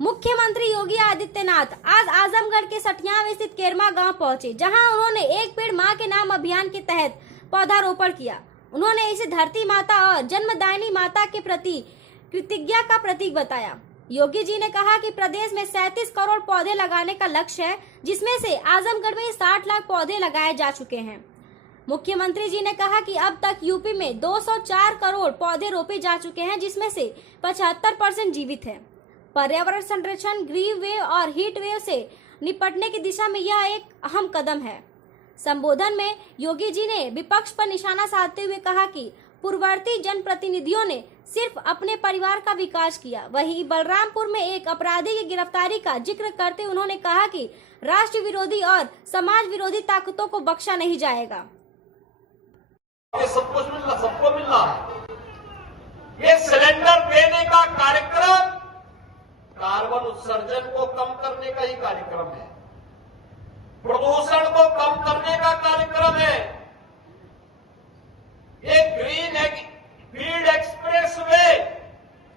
मुख्यमंत्री योगी आदित्यनाथ आज आजमगढ़ के सठियाव स्थित केरमा गांव पहुंचे, जहां उन्होंने एक पेड़ मां के नाम अभियान के तहत पौधारोपण किया। उन्होंने इसे धरती माता और जन्मदायिनी माता के प्रति कृतज्ञता का प्रतीक बताया। योगी जी ने कहा कि प्रदेश में 37 करोड़ पौधे लगाने का लक्ष्य है, जिसमें से आजमगढ़ में 60 लाख पौधे लगाए जा चुके हैं। मुख्यमंत्री जी ने कहा कि अब तक यूपी में 204 करोड़ पौधे रोपे जा चुके हैं, जिसमें से 75% जीवित है। पर्यावरण संरक्षण, ग्रीन वेव और हीट वेव से निपटने की दिशा में यह एक अहम कदम है। संबोधन में योगी जी ने विपक्ष पर निशाना साधते हुए कहा कि पूर्ववर्ती जनप्रतिनिधियों ने सिर्फ अपने परिवार का विकास किया। वहीं बलरामपुर में एक अपराधी की गिरफ्तारी का जिक्र करते उन्होंने कहा कि राष्ट्र विरोधी और समाज विरोधी ताकतों को बख्शा नहीं जाएगा। सब कुछ मिल रहा, सबको मिल रहा है। ये सिलेंडर देने का कार्यक्रम कार्बन उत्सर्जन को कम करने का ही कार्यक्रम है, प्रदूषण को कम करने का कार्यक्रम है। ये ग्रीन फील्ड एक्सप्रेस वे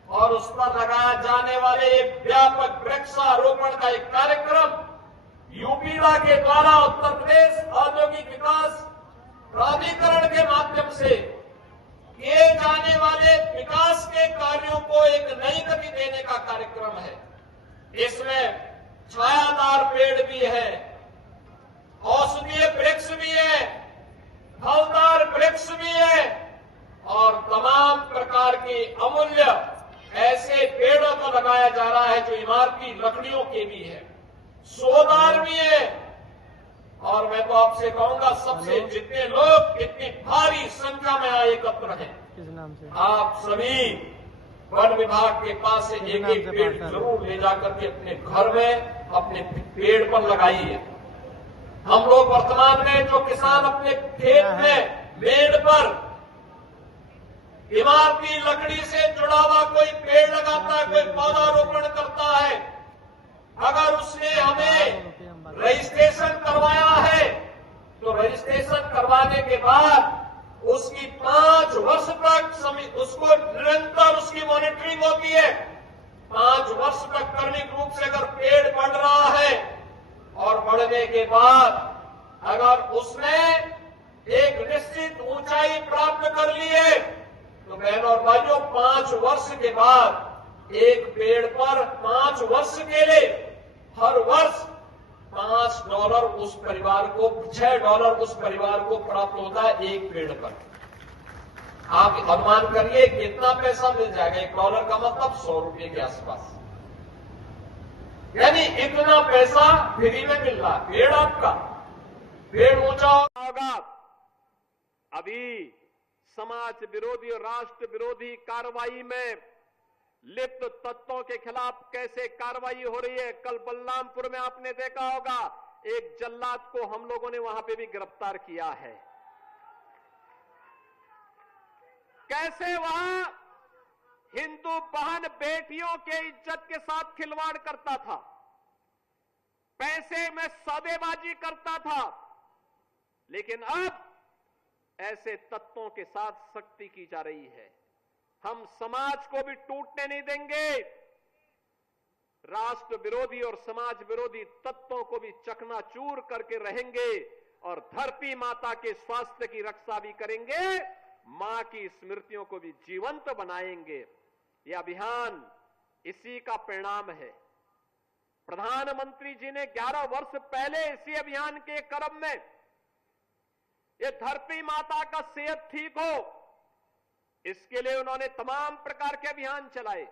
और उस पर लगाए जाने वाले एक व्यापक वृक्षारोपण का एक कार्यक्रम यूपीडा के द्वारा उत्तर प्रदेश औद्योगिक विकास प्राधिकरण के माध्यम से किए जाने वाले विकास के कार्यों को एक नई गति देने का कार्यक्रम है। इसमें छायादार पेड़ भी है, औषधीय वृक्ष भी है, फलदार वृक्ष भी है और तमाम प्रकार के अमूल्य ऐसे पेड़ों को लगाया जा रहा है जो इमारती लकड़ियों के भी है, सोदार भी है। और मैं तो आपसे कहूंगा, सबसे जितने लोग इतनी भारी संख्या में आए एकत्र हैं, आप सभी वन विभाग के पास से एक एक पेड़ जरूर ले जाकर के अपने घर में अपने पेड़ पर लगाइए। हम लोग वर्तमान में जो किसान अपने खेत में पेड़ पर इमारती लकड़ी से जुड़ा हुआ कोई पेड़ लगाता है, कोई पौधारोपण करता है, अगर उसने हमें रजिस्ट्रेशन करवाया है तो रजिस्ट्रेशन करवाने के बाद उसकी 5 वर्ष तक उसको निरंतर उसकी मॉनिटरिंग होती है। 5 वर्ष तक क्रमिक रूप से अगर पेड़ बढ़ रहा है और बढ़ने के बाद अगर उसने एक निश्चित ऊंचाई प्राप्त कर ली है तो बहनों और भाइयों, 5 वर्ष के बाद एक पेड़ पर 5 वर्ष के लिए हर वर्ष $5 उस परिवार को, $6 उस परिवार को प्राप्त होता है एक पेड़ पर। आप अनुमान करिए कितना पैसा मिल जाएगा। $1 का मतलब 100 रुपए के आसपास, यानी इतना पैसा फ्री में मिल रहा है। पेड़ आपका, पेड़ ऊंचा होगा। अभी समाज विरोधी और राष्ट्र विरोधी कार्रवाई में लिप्त तत्वों के खिलाफ कैसे कार्रवाई हो रही है। कल बलरामपुर में आपने देखा होगा, एक जल्लाद को हम लोगों ने वहां पे भी गिरफ्तार किया है। कैसे वहां हिंदू बहन बेटियों के इज्जत के साथ खिलवाड़ करता था, पैसे में सौदेबाजी करता था, लेकिन अब ऐसे तत्वों के साथ सख्ती की जा रही है। हम समाज को भी टूटने नहीं देंगे, राष्ट्र विरोधी और समाज विरोधी तत्वों को भी चकनाचूर करके रहेंगे और धरती माता के स्वास्थ्य की रक्षा भी करेंगे, मां की स्मृतियों को भी जीवंत बनाएंगे। यह अभियान इसी का परिणाम है। प्रधानमंत्री जी ने 11 वर्ष पहले इसी अभियान के क्रम में ये धरती माता का सेहत ठीक हो, इसके लिए उन्होंने तमाम प्रकार के अभियान चलाए।